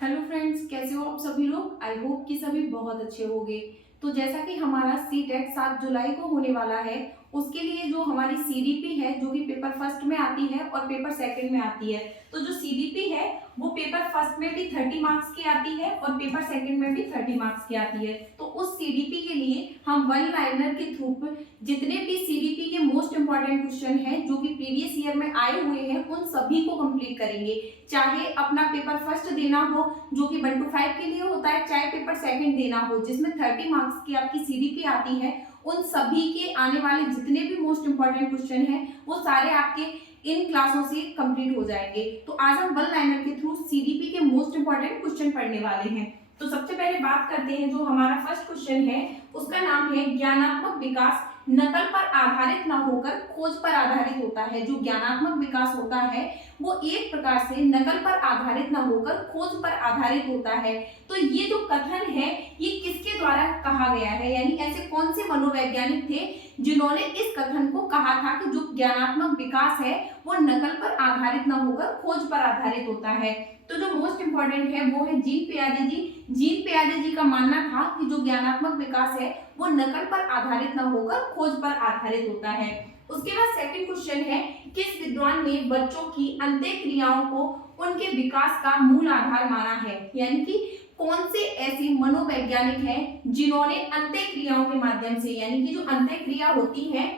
Hello friends, कैसे हो आप सभी लोग। आई होप कि सभी बहुत अच्छे होंगे। तो जैसा कि हमारा सीटेट 7 जुलाई को होने वाला है, उसके लिए जो हमारी सीडीपी है जो कि पेपर फर्स्ट में आती है और पेपर सेकंड में आती है। तो जो सीडीपी है वो पेपर फर्स्ट में भी 30 मार्क्स की आती है और पेपर सेकंड में भी 30 मार्क्स की आती है। तो उस सीडीपी के लिए हम वन लाइनर के थ्रू जितने भी सीडीपी के मोस्ट इंपॉर्टेंट क्वेश्चन हैं जो कि प्रीवियस ईयर में आए हुए हैं उन सभी को कंप्लीट करेंगे। चाहे अपना पेपर फर्स्ट देना हो जो कि 1 to 5 के लिए होता है, चाहे पेपर सेकंड देना हो जिसमें 30 मार्क्स की आपकी सीडीपी आती है, उन सभी के आने वाले जितने भी मोस्ट इंपॉर्टेंट क्वेश्चन हैं वो सारे आपके इन क्लासों से कंप्लीट हो जाएंगे। तो आज हम वन लाइनर के थ्रू सीडीपी के मोस्ट इंपॉर्टेंट क्वेश्चन पढ़ने वाले हैं। तो सबसे पहले बात करते हैं, जो हमारा फर्स्ट क्वेश्चन है उसका नाम है ज्ञानात्मक विकास नकल पर आधारित न होकर खोज पर आधारित होता है। जो ज्ञानात्मक विकास होता है वो एक प्रकार से नकल पर आधारित न होकर खोज पर आधारित होता है। तो ये जो कथन है ये किसके द्वारा कहा गया है, यानी ऐसे कौन से मनोवैज्ञानिक थे जिन्होंने इस कथन को कहा था कि जो ज्ञानात्मक विकास है वो नकल पर आधारित न होकर खोज पर आधारित होता है। तो जो मोस्ट इंपॉर्टेंट है वो है जीन पियाजे जी। जीन पियाजे जी का मानना था कि जो ज्ञानात्मक विकास है वो नकल पर आधारित न होकर खोज पर आधारित होता है। उसके बाद सेकंड क्वेश्चन है, किस विद्वान ने बच्चों की अंतःक्रियाओं को उनके विकास का मूल आधार माना है, यानी कि कौन से ऐसे मनोवैज्ञानिक हैं जिन्होंने अंतःक्रियाओं के माध्यम से, यानी कि जो अंतःक्रिया होती है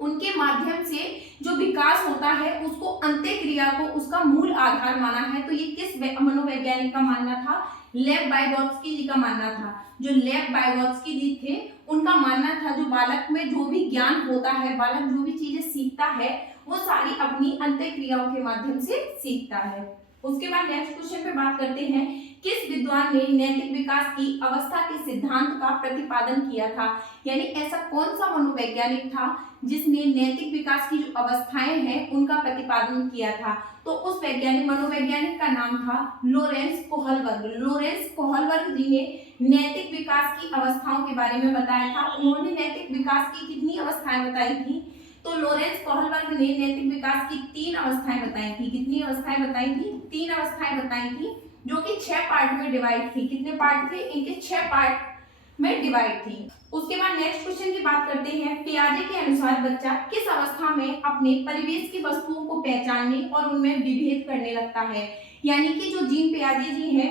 उनके माध्यम से जो विकास होता है उसको अंतःक्रिया को उसका मूल आधार माना है। तो ये किस मनोवैज्ञानिक का मानना था? लेव वाइगोत्स्की जी का मानना था। जो लेव वाइगोत्स्की जी थे उनका मानना था जो बालक में जो भी ज्ञान होता है, बालक जो भी चीजें सीखता है वो सारी अपनी अंतःक्रियाओं के माध्यम से सीखता है। उसके बाद नेक्स्ट क्वेश्चन पे बात करते हैं, किस विद्वान ने नैतिक विकास की अवस्था के सिद्धांत का प्रतिपादन किया था, यानी ऐसा कौन सा मनोवैज्ञानिक था जिसने नैतिक विकास की जो अवस्थाएं हैं उनका प्रतिपादन किया था। तो उस वैज्ञानिक मनोवैज्ञानिक का नाम था लोरेंस कोहलबर्ग। लोरेंस कोहलबर्ग जी ने नैतिक विकास की अवस्थाओं के बारे में बताया था। उन्होंने नैतिक विकास की कितनी अवस्थाएं बताई थी? तो लोरेंस कोहलबर्ग ने नैतिक विकास की 3 अवस्थाएं बताई थी। कितनी अवस्थाएं बताई थी? 3 अवस्थाएं बताई थी जो कि 6 पार्ट में डिवाइड थी। कितने पार्ट थे? इनके 6 पार्ट में डिवाइड थी। उसके बाद नेक्स्ट क्वेश्चन की बात करते हैं, पियाजे के अनुसार बच्चा किस अवस्था में अपने परिवेश की वस्तुओं को पहचानने और उनमें विभेद करने लगता है, यानी कि जो जीन पियाजे जी हैं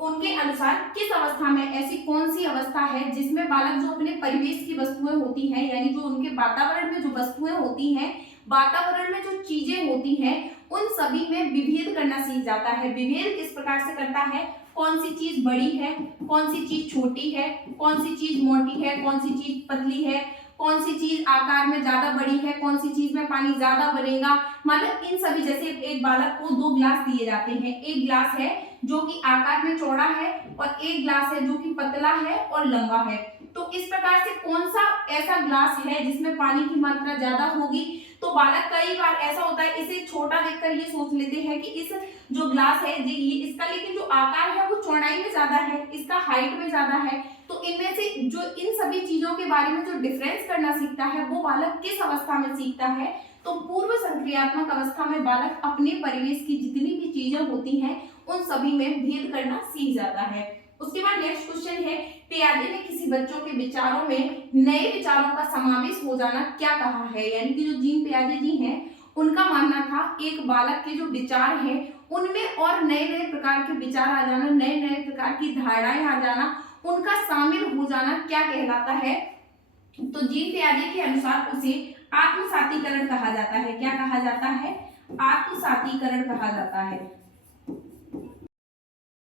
उनके अनुसार किस अवस्था में, ऐसी कौन सी अवस्था है जिसमें बालक जो अपने परिवेश की वस्तुएं होती हैं, यानी जो उनके वातावरण में जो वस्तुएं होती हैं, वातावरण में जो चीजें होती हैं उन सभी में विभेद करना सीख जाता है। विभेद किस प्रकार से करता है? कौन सी चीज बड़ी है, कौन सी चीज छोटी है, कौन सी चीज मोटी है, कौन सी चीज पतली है, कौन सी चीज आकार में ज्यादा बड़ी है, कौन सी चीज में पानी ज्यादा भरेगा। मतलब इन सभी, जैसे एक बालक को 2 गिलास दिए जाते हैं, एक गिलास है जो कि आकार में चौड़ा है और एक गिलास है जो कि पतला है और लंबा है। तो इस प्रकार से कौन सा ऐसा गिलास है जिसमें पानी की मात्रा ज्यादा होगी? तो बालक कई बार ऐसा होता है, इसे छोटा देखकर ये सोच लेते हैं कि इस जो ग्लास है ये इसका, लेकिन जो आकार है वो चौड़ाई में ज्यादा है, इसका हाइट में ज्यादा है। तो इनमें से जो इन सभी चीजों के बारे में जो डिफरेंस करना सीखता है वो बालक किस अवस्था में सीखता है? तो पूर्व संक्रियात्मक अवस्था में बालक अपने परिवेश की जितनी भी चीजें होती हैं उन सभी में भेद करना सीख जाता है। उसके बाद नेक्स्ट क्वेश्चन है, पियाजे ने किसी बच्चों के विचारों में नए विचारों का समावेश हो जाना क्या कहा है, यानी कि जो जीन पियाजे जी हैं उनका मानना था एक बालक के जो विचार हैं उनमें और नए नए प्रकार के विचार आ जाना, नए नए प्रकार की धारणाएं आ जाना, उनका शामिल हो जाना क्या कहलाता है? तो जीन पियाजे के अनुसार उसे आत्मसातीकरण कहा जाता है। क्या कहा जाता है? आत्मसातीकरण कहा जाता है।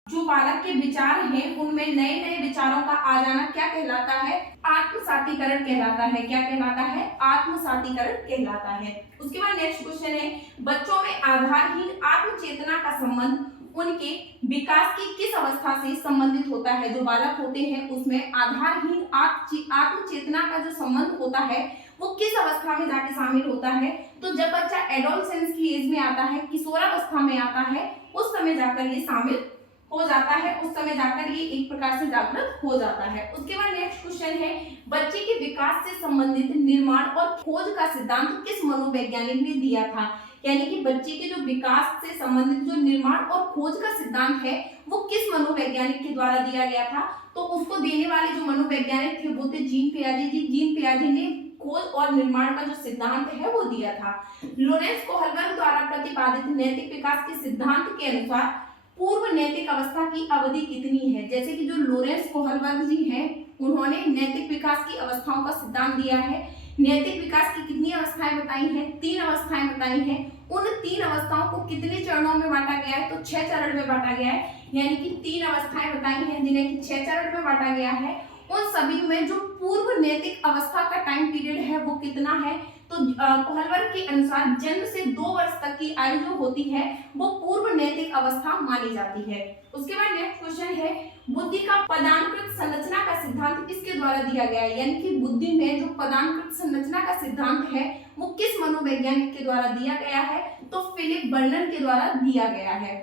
जो बालक के विचार हैं उनमें नए नए विचारों का आ जाना क्या कहलाता है? आत्मसातीकरण कहलाता है। क्या कहलाता है? आत्मसातीकरण कहलाता है। उसके बाद नेक्स्ट क्वेश्चन है, बच्चों में आधारहीन आत्मचेतना का संबंध उनके विकास की किस अवस्था से संबंधित होता है? जो बालक होते हैं उसमें आधारहीन आत्मचेतना का जो संबंध होता है वो किस अवस्था में जाके शामिल होता है? तो जब बच्चा एडोलसेंस की एज में आता है, किशोरावस्था में आता है, उस समय जाकर ये शामिल हो जाता है, उस समय जाकर ये एक प्रकार से जागृत हो जाता है। उसके बाद नेक्स्ट क्वेश्चन है, बच्चे के विकास से संबंधित निर्माण और खोज का सिद्धांत किस मनोवैज्ञानिक ने दिया था, यानी कि बच्चे के जो विकास से संबंधित जो निर्माण और खोज का सिद्धांत है वो किस मनोवैज्ञानिक के द्वारा दिया गया था, तो उसको देने वाले जो मनोवैज्ञानिक थे वो थे जीन पियाजे जी। जीन पियाजे ने खोज और निर्माण का जो सिद्धांत है वो दिया था। लोरेंस कोहलबर्ग द्वारा प्रतिपादित नैतिक विकास के सिद्धांत के अनुसार पूर्व नैतिक अवस्था की अवधि कितनी है। जैसे कि जो लोरेंस कोहलबर्ग जी हैं उन्होंने नैतिक विकास की अवस्थाओं का सिद्धांत दिया है। नैतिक विकास की कितनी अवस्थाएं बताई हैं, 3 अवस्थाएं बताई हैं। उन 3 अवस्थाओं को कितने चरणों में बांटा गया है, तो 6 चरण में बांटा गया है। यानी कि 3 अवस्थाएं बताई हैं जिन्हें कि 6 चरण में बांटा गया है। उन सभी में जो पूर्व नैतिक अवस्था का टाइम पीरियड है वो कितना है, तो कोहलबर्ग के अनुसार जन्म से 2 वर्ष तक की आयु जो होती है वो पूर्व नैतिक अवस्था मानी जाती है। उसके बाद नेक्स्ट क्वेश्चन है बुद्धि का पदानुक्रत संरचना का सिद्धांत किसके द्वारा दिया गया है। यानी कि बुद्धि में जो पदानुक्रत संरचना का सिद्धांत है वो किस मनोवैज्ञानिक के द्वारा दिया गया है, तो फिलिप बर्नन के द्वारा दिया गया है।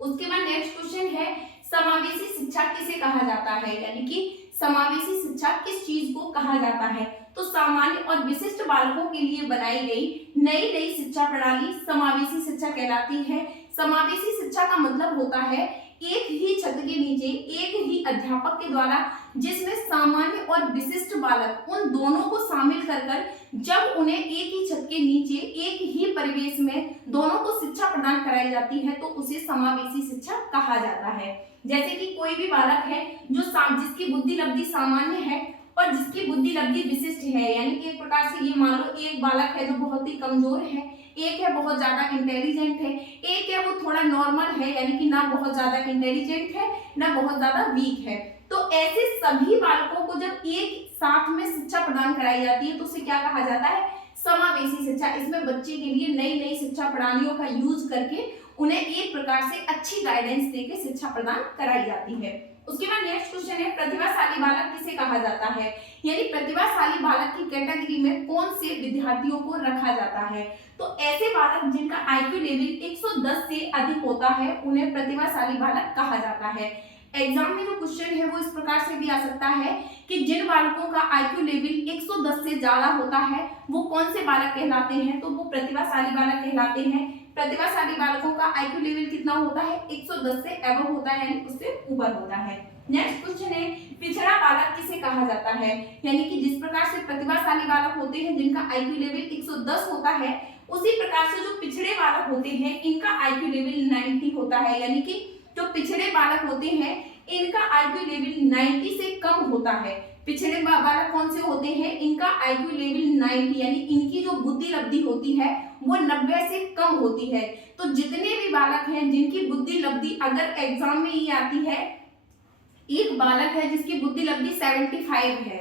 उसके बाद नेक्स्ट क्वेश्चन है समावेशी शिक्षा किसे कहा जाता है। यानी कि समावेशी शिक्षा किस चीज को कहा जाता है, तो सामान्य और विशिष्ट बालकों के लिए बनाई गई नई शिक्षा प्रणाली समावेशी शिक्षा कहलाती है। समावेशी शिक्षा का मतलब होता है एक ही छत के नीचे एक ही अध्यापक के द्वारा, जिसमें सामान्य और विशिष्ट बालक उन दोनों को शामिल कर जब उन्हें एक ही छत के नीचे एक ही परिवेश में दोनों को शिक्षा प्रदान कराई जाती है तो उसे समावेशी शिक्षा कहा जाता है। जैसे कि कोई भी बालक है जो जिसकी बुद्धि लब्धि सामान्य है और जिसकी बुद्धि लब्धि विशिष्ट है, यानी कि एक प्रकार से ये मान लो एक बालक है जो बहुत ही कमजोर है, एक है बहुत ज्यादा इंटेलिजेंट है, एक है वो थोड़ा नॉर्मल है यानी कि ना बहुत ज्यादा इंटेलिजेंट है ना बहुत ज्यादा वीक है। तो ऐसे सभी बालकों को जब एक साथ में शिक्षा प्रदान कराई जाती है तो उसे क्या कहा जाता है, समावेशी शिक्षा। इसमें बच्चे के लिए नई शिक्षा प्रणालियों का यूज करके उन्हें एक प्रकार से अच्छी गाइडेंस देकर शिक्षा प्रदान कराई जाती है। उसके बाद नेक्स्ट क्वेश्चन है प्रतिभाशाली बालक किसे कहा जाता है। यानी प्रतिभाशाली बालक की कैटेगरी में कौन से विद्यार्थियों को रखा जाता है, तो ऐसे बालक जिनका आईक्यू लेवल 110 से अधिक होता है उन्हें प्रतिभाशाली बालक कहा जाता है। एग्जाम में जो क्वेश्चन है वो इस प्रकार से भी आ सकता है कि जिन बालकों का आईक्यू लेवल 110 से ज्यादा होता है वो कौन से बालक कहलाते हैं, तो वो प्रतिभाशाली बालक कहलाते हैं। प्रतिभाशाली बालकों का आईक्यू लेवल कितना होता है, 110 से एबव होता है, यानी उससे ऊपर होता है। नेक्स्ट क्वेश्चन है पिछड़ा बालक किसे कहा जाता है। यानी कि जिस प्रकार से प्रतिभाशाली बालक होते हैं जिनका आईक्यू लेवल 110 होता है, उसी प्रकार से जो पिछड़े बालक होते हैं इनका आईक्यू लेवल 90 होता है। यानी कि जो पिछड़े बालक होते हैं इनका आईक्यू लेवल 90 से कम होता है। पिछड़े बालक कौन से होते हैं, इनका आईक्यू लेवल 90 यानी इनकी जो बुद्धि लब्धि होती है वो 90 से कम होती है। तो जितने भी बालक हैं जिनकी बुद्धि लब्धि अगर एग्जाम में ये आती है, एक बालक है जिसकी बुद्धि लब्धि 75 है,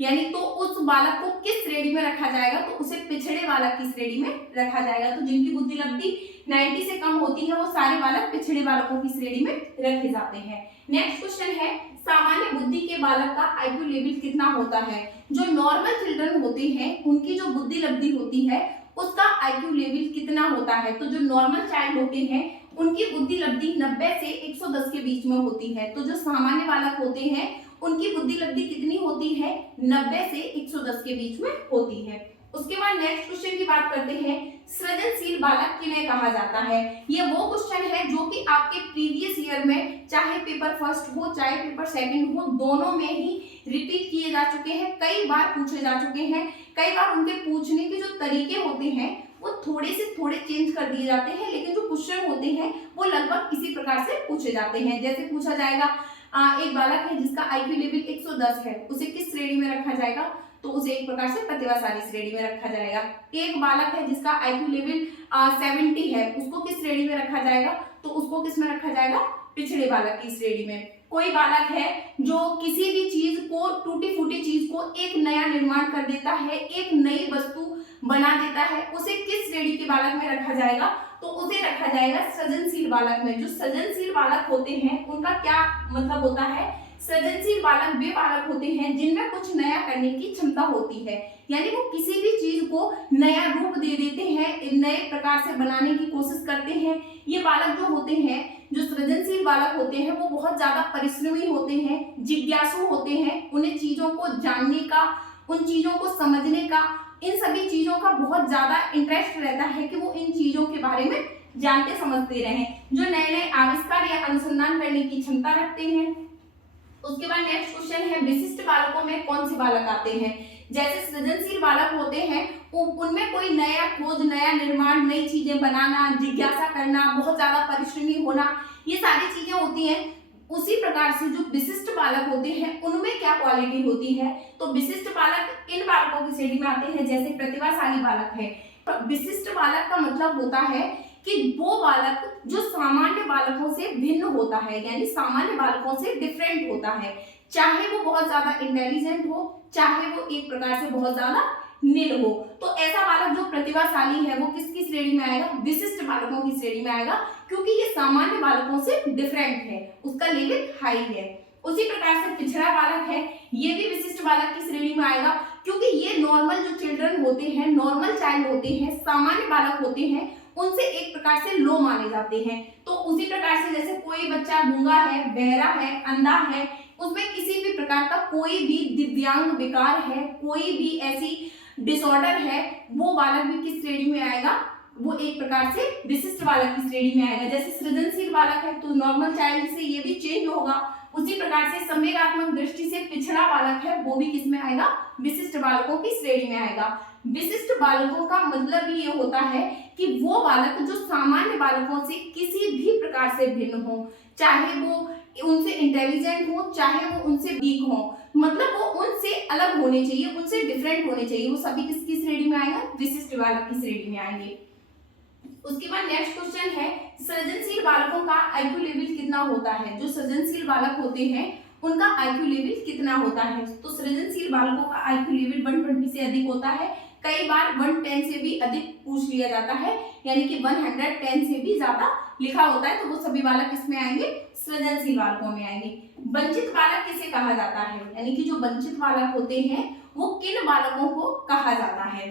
यानी तो उस बालक को किस श्रेणी में रखा जाएगा, तो उसे पिछड़े बालक की श्रेणी में रखा जाएगा। तो जिनकी बुद्धि लब्धि 90 से कम होती है वो सारे बालक पिछड़े बालकों की श्रेणी में रखे जाते हैं। नेक्स्ट क्वेश्चन है सामान्य बुद्धि के बालक का आईक्यू लेवल कितना होता है। जो नॉर्मल चिल्ड्रन होते हैं उनकी जो बुद्धि लब्धि होती है उसका आईक्यू लेवल कितना होता है, तो जो नॉर्मल चाइल्ड होते हैं उनकी बुद्धि लब्धि 90 से 110 के बीच में होती है। तो जो सामान्य बालक होते हैं उनकी बुद्धि लब्धि कितनी होती है, 90 से 110 के बीच में होती है। उसके बाद नेक्स्ट क्वेश्चन की बात करते हैं सृजनशील बालक किन्हें कहा जाता है। ये वो क्वेश्चन है जो कि आपके प्रीवियस ईयर में चाहे पेपर फर्स्ट हो चाहे पेपर सेकंड हो दोनों में ही रिपीट किए जा चुके हैं, कई बार पूछे जा चुके हैं। कई बार उनके पूछने के जो तरीके होते हैं वो थोड़े से थोड़े चेंज कर दिए जाते हैं, लेकिन जो क्वेश्चन होते हैं वो लगभग इसी प्रकार से पूछे जाते हैं। जैसे पूछा जाएगा एक बालक है जिसका आईक्यू लेवल 110 है, उसे किस श्रेणी में रखा जाएगा, तो उसे एक प्रकार से प्रतिभाशाली श्रेणी में रखा जाएगा। एक बालक है जिसका आईक्यू लेवल 70 है, उसको किस श्रेणी में रखा जाएगा, तो उसको किस में रखा जाएगा, पिछड़े बालक की श्रेणी में। कोई बालक है जो किसी भी चीज को टूटी फूटी चीज को एक नया निर्माण कर देता है, एक नई वस्तु बना देता है, उसे किस श्रेणी के बालक में रखा जाएगा, तो उसे रखा जाएगा सृजनशील बालक में। जो सृजनशील बालक होते हैं उनका क्या मतलब होता है, सृजनशील बालक वे बालक होते हैं जिनमें कुछ नया करने की क्षमता होती है, यानी वो किसी भी चीज को नया रूप दे देते हैं, नए प्रकार से बनाने की कोशिश करते हैं। ये बालक जो होते हैं, जो सृजनशील बालक होते हैं वो बहुत ज्यादा परिश्रमी होते हैं, जिज्ञासु होते हैं, उन्हें चीजों को जानने का, उन चीजों को समझने का इन सभी चीजों का बहुत ज्यादा इंटरेस्ट रहता है कि वो इन चीजों के बारे में जानते समझते रहें, जो नए नए आविष्कार या अनुसंधान करने की क्षमता रखते हैं। उसके बाद नेक्स्ट क्वेश्चन है, विशिष्ट बालकों में कौन से बालक आते हैं? जैसे सृजनशील बालक होते हैं, उनमें कोई नया खोज, नया निर्माण, नई चीजें बनाना, जिज्ञासा करना, बहुत ज्यादा परिश्रमी होना, ये सारी चीजें होती हैं। उसी प्रकार से जो विशिष्ट बालक होते हैं उनमें क्या क्वालिटी होती है? तो विशिष्ट बालक इन बालकों की श्रेणी में आते हैं जैसे प्रतिभाशाली बालक है। विशिष्ट बालक का मतलब होता है कि वो बालक जो सामान्य बालकों से भिन्न होता है, यानी सामान्य बालकों से डिफरेंट होता है, चाहे वो बहुत ज्यादा इंटेलिजेंट हो, चाहे वो एक प्रकार से बहुत ज्यादा निल हो। तो ऐसा बालक जो प्रतिभाशाली है वो किसकी श्रेणी में आएगा? विशिष्ट बालकों की श्रेणी में आएगा, क्योंकि ये सामान्य बालकों से डिफरेंट है, उसका लेवल हाई है। उसी प्रकार से पिछड़ा बालक है, ये भी विशिष्ट बालक की श्रेणी में आएगा, क्योंकि ये नॉर्मल जो चिल्ड्रन होते हैं, नॉर्मल चाइल्ड होते हैं, सामान्य बालक होते हैं, उनसे एक प्रकार से लो माने जाते हैं। तो उसी प्रकार से जैसे कोई बच्चा गूंगा है, बहरा है, अंधा है, उसमें किसी भी प्रकार का कोई भी दिव्यांग विकार है, कोई भी ऐसी डिसऑर्डर है, वो बालक भी किस श्रेणी में आएगा? वो एक प्रकार से विशिष्ट बालक की श्रेणी में आएगा। जैसे सृजनशील बालक है तो नॉर्मल चाइल्ड से ये भी चेंज होगा। उसी प्रकार से संवेगात्मक दृष्टि से पिछड़ा बालक है, वो भी किसमें आएगा? विशिष्ट बालकों की श्रेणी में आएगा। विशिष्ट बालकों का मतलब ये होता है कि वो बालक जो सामान्य बालकों से किसी भी प्रकार से भिन्न हो, चाहे वो उनसे इंटेलिजेंट हो, चाहे वो उनसे वीक हो, मतलब वो उनसे अलग होने चाहिए, उनसे डिफरेंट होने चाहिए, वो सभी किसकी श्रेणी में आएगा? विशिष्ट बालक की श्रेणी में आएंगे। उसके बाद नेक्स्ट क्वेश्चन है, सृजनशील बालकों का आईक्यू लेवल कितना होता है? जो सृजनशील बालक होते हैं उनका आईक्यू लेवल कितना होता है? तो सृजनशील बालकों का आईक्यू लेवल 120 से अधिक होता है, कई बार 110 से भी अधिक पूछ लिया जाता है, यानी कि 110 से भी ज्यादा लिखा होता है, तो वो सभी बालक किसमें आएंगे? सृजनशील बालकों में आएंगे। वंचित बालक किसे कहा जाता है? यानी कि जो वंचित बालक होते हैं वो किन बालकों को कहा जाता है?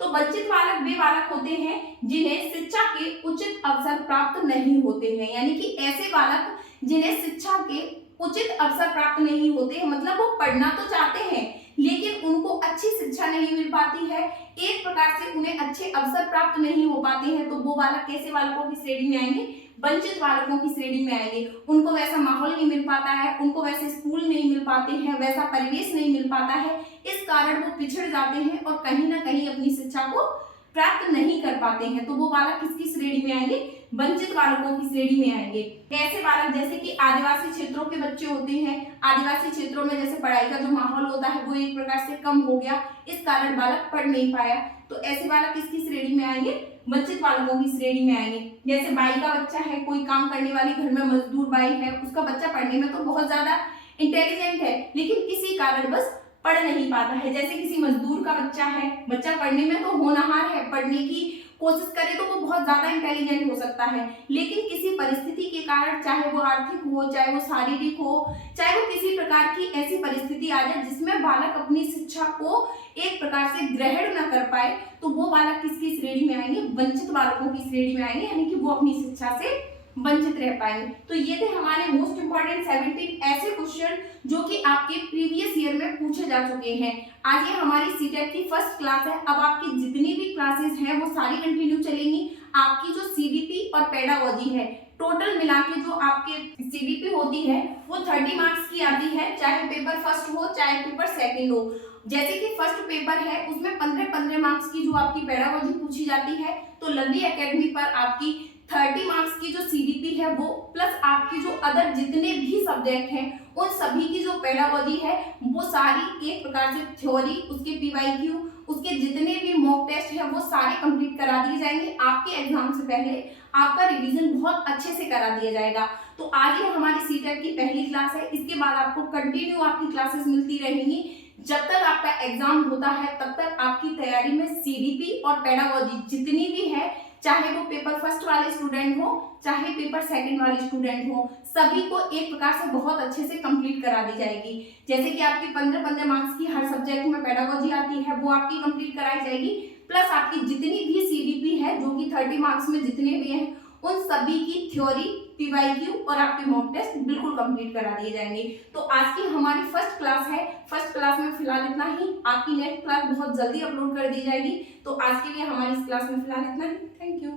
तो वंचित बालक वे बालक होते हैं जिन्हें शिक्षा के उचित अवसर प्राप्त नहीं होते हैं, यानी कि ऐसे बालक जिन्हें शिक्षा के उचित अवसर प्राप्त नहीं होते हैं, मतलब वो पढ़ना तो चाहते हैं लेकिन उनको अच्छी शिक्षा नहीं मिल पाती है, एक प्रकार से उन्हें अच्छे अवसर प्राप्त नहीं हो पाते हैं, तो वो बालक कैसे बालकों की श्रेणी में आएंगे? वंचित बालकों की श्रेणी में आएंगे। उनको वैसा माहौल नहीं मिल पाता है, उनको वैसे स्कूल नहीं मिल पाते हैं, वैसा परिवेश नहीं मिल पाता है, इस कारण वो पिछड़ जाते हैं और कहीं ना कहीं अपनी शिक्षा को प्राप्त नहीं कर पाते हैं, तो वो बालक किसकी श्रेणी में आएंगे? वंचित बालकों की श्रेणी में आएंगे। ऐसे बालक जैसे कि आदिवासी क्षेत्रों के बच्चे होते हैं, आदिवासी क्षेत्रों में जैसे पढ़ाई का जो माहौल होता है वो एक प्रकार से कम हो गया, इस कारण बालक पढ़ नहीं पाया, तो ऐसे बालक किसकी श्रेणी में आएंगे? वंचित बालकों की श्रेणी में आएंगे। जैसे बाई का बच्चा है, कोई काम करने वाली घर में मजदूर बाई है, उसका बच्चा पढ़ने में तो बहुत ज्यादा इंटेलिजेंट है लेकिन किसी कारण बस पढ़ नहीं पाता है। जैसे किसी मजदूर का बच्चा है, बच्चा पढ़ने में तो होनहार है, पढ़ने की कोशिश करे तो वो बहुत ज्यादा इंटेलिजेंट हो सकता है, लेकिन किसी परिस्थिति के कारण, चाहे वो आर्थिक हो, चाहे वो शारीरिक हो, चाहे वो किसी प्रकार की ऐसी परिस्थिति आ जाए जिसमें बालक अपनी शिक्षा को एक प्रकार से ग्रहण न कर पाए, तो वो बालक किसकी श्रेणी में आएंगे? वंचित बालकों की श्रेणी में आएंगे, यानी कि वो अपनी शिक्षा से वंचित रह पाएंगे। तो ये थे हमारे मोस्ट इंपॉर्टेंट 17 ऐसे क्वेश्चन जो कि आपके प्रीवियस ईयर में पूछे जा चुके हैं। आज ये हमारी सीटेट की फर्स्ट क्लास है। अब आपकी जितनी भी क्लासेस हैं वो सारी कंटिन्यू चलेंगी। आपकी जो सीडीपी और पेडागोजी है, टोटल मिला के जो आपके सीडीपी होती है वो 30 मार्क्स की आती है, चाहे पेपर फर्स्ट हो चाहे पेपर सेकंड हो। जैसे कि फर्स्ट पेपर है उसमें 15 मार्क्स की जो आपकी पेडागोजी पूछी जाती है, तो लवली एकेडमी पर आपकी 30 मार्क्स की जो सीडीपी है वो प्लस आपकी जो अदर जितने भी सब्जेक्ट हैं उन सभी की जो पेडागोजी है वो सारी एक प्रकार से थ्योरी, उसके पीवाईक्यू, उसके जितने भी मॉक टेस्ट है वो सारे कंप्लीट करा दिए जाएंगे। आपके एग्जाम से पहले आपका रिवीजन बहुत अच्छे से करा दिया जाएगा। तो आज ये हमारी सीटेट की पहली क्लास है, इसके बाद आपको कंटिन्यू आपकी क्लासेस मिलती रहेंगी। जब तक आपका एग्जाम होता है तब तक आपकी तैयारी में सीडीपी और पेडागोजी जितनी भी है, चाहे वो पेपर फर्स्ट वाले स्टूडेंट हो चाहे पेपर सेकंड वाले स्टूडेंट हो, सभी को एक प्रकार से बहुत अच्छे से कंप्लीट करा दी जाएगी। जैसे कि आपकी 15 मार्क्स की हर सब्जेक्ट में पेडागोजी आती है वो आपकी कंप्लीट कराई जाएगी, प्लस आपकी जितनी भी सीडीपी है जो कि 30 मार्क्स में जितने भी हैं उन सभी की थ्योरी पीवाईक्यू और आपके मॉक टेस्ट बिल्कुल कंप्लीट करा दिए जाएंगे। तो आज की हमारी फर्स्ट क्लास है, फर्स्ट क्लास में फिलहाल इतना ही। आपकी नेक्स्ट क्लास बहुत जल्दी अपलोड कर दी जाएगी। तो आज के लिए हमारी इस क्लास में फिलहाल इतना ही। Thank you.